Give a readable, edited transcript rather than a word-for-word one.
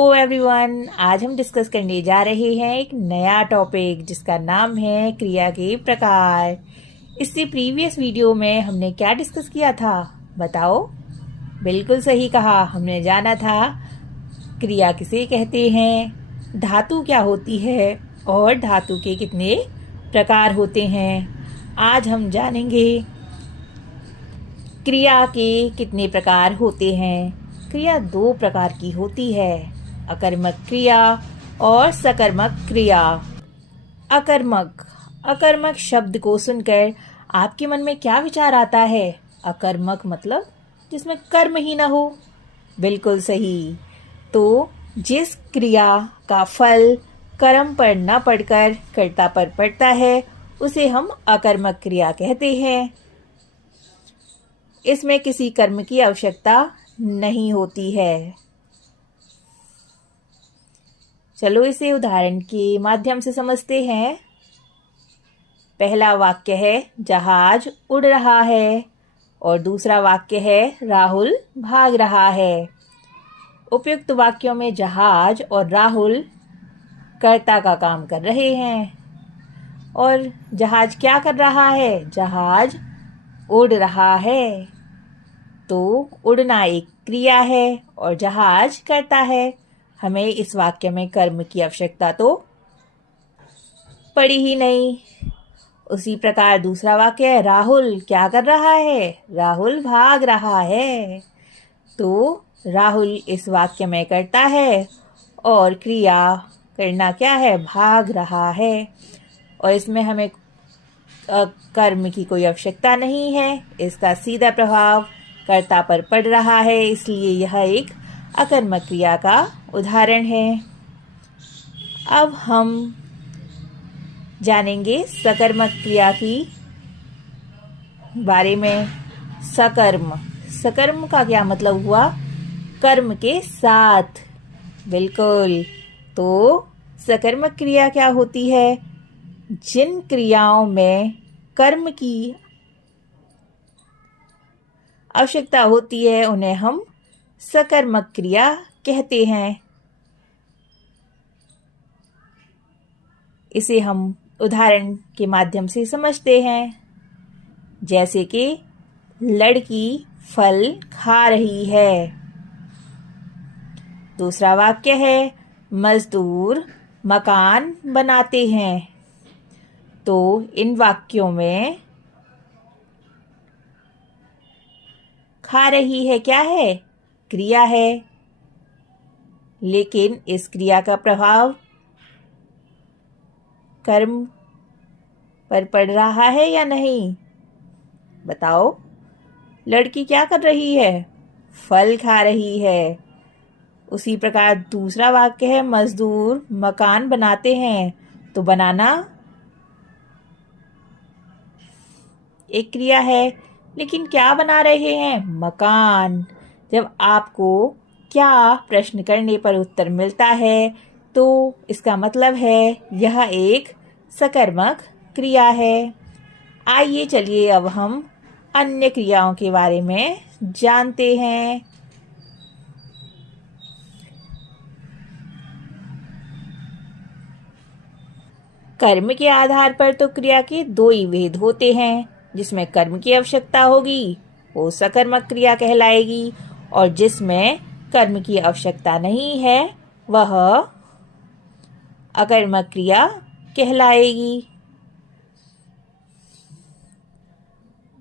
Everyone, आज हम discuss करने जा रहे हैं एक नया टॉपिक जिसका नाम है क्रिया के प्रकार। इससे प्रीवियस वीडियो में हमने क्या डिस्कस किया था बताओ? बिल्कुल सही कहा, हमने जाना था क्रिया किसे कहते हैं, धातु क्या होती है और धातु के कितने प्रकार होते हैं। आज हम जानेंगे क्रिया के कितने प्रकार होते हैं। क्रिया दो प्रकार की होती है, अकर्मक क्रिया और सकर्मक क्रिया। अकर्मक शब्द को सुनकर आपके मन में क्या विचार आता है? अकर्मक मतलब जिसमें कर्म ही ना हो। बिल्कुल सही। तो जिस क्रिया का फल कर्म पर न पड़कर कर्ता पर पड़ता है उसे हम अकर्मक क्रिया कहते हैं। इसमें किसी कर्म की आवश्यकता नहीं होती है। चलो इसे उदाहरण के माध्यम से समझते हैं। पहला वाक्य है जहाज उड़ रहा है और दूसरा वाक्य है राहुल भाग रहा है। उपयुक्त वाक्यों में जहाज और राहुल कर्ता का काम कर रहे हैं और जहाज क्या कर रहा है? जहाज उड़ रहा है। तो उड़ना एक क्रिया है और जहाज करता है। हमें इस वाक्य में कर्म की आवश्यकता तो पड़ी ही नहीं। उसी प्रकार दूसरा वाक्य है राहुल क्या कर रहा है? राहुल भाग रहा है। तो राहुल इस वाक्य में करता है और क्रिया करना क्या है? भाग रहा है। और इसमें हमें कर्म की कोई आवश्यकता नहीं है। इसका सीधा प्रभाव कर्ता पर पड़ रहा है, इसलिए यह एक अकर्मक क्रिया का उदाहरण है। अब हम जानेंगे सकर्मक क्रिया की बारे में। सकर्म का क्या मतलब हुआ? कर्म के साथ। बिल्कुल। तो सकर्मक क्रिया क्या होती है? जिन क्रियाओं में कर्म की आवश्यकता होती है उन्हें हम सकर्मक क्रिया कहते हैं। इसे हम उदाहरण के माध्यम से समझते हैं। जैसे कि लड़की फल खा रही है। दूसरा वाक्य है मजदूर मकान बनाते हैं। तो इन वाक्यों में खा रही है क्या है? क्रिया है। लेकिन इस क्रिया का प्रभाव कर्म पर पड़ रहा है या नहीं? बताओ। लड़की क्या कर रही है? फल खा रही है। उसी प्रकार दूसरा वाक्य है मजदूर मकान बनाते हैं। तो बनाना एक क्रिया है, लेकिन क्या बना रहे हैं? मकान। जब आपको क्या प्रश्न करने पर उत्तर मिलता है तो इसका मतलब है यह एक सकर्मक क्रिया है। आइए चलिए अब हम अन्य क्रियाओं के बारे में जानते हैं। कर्म के आधार पर तो क्रिया के दो ही भेद होते हैं। जिसमें कर्म की आवश्यकता होगी वो सकर्मक क्रिया कहलाएगी और जिसमें कर्म की आवश्यकता नहीं है वह अकर्मक क्रिया कहलाएगी।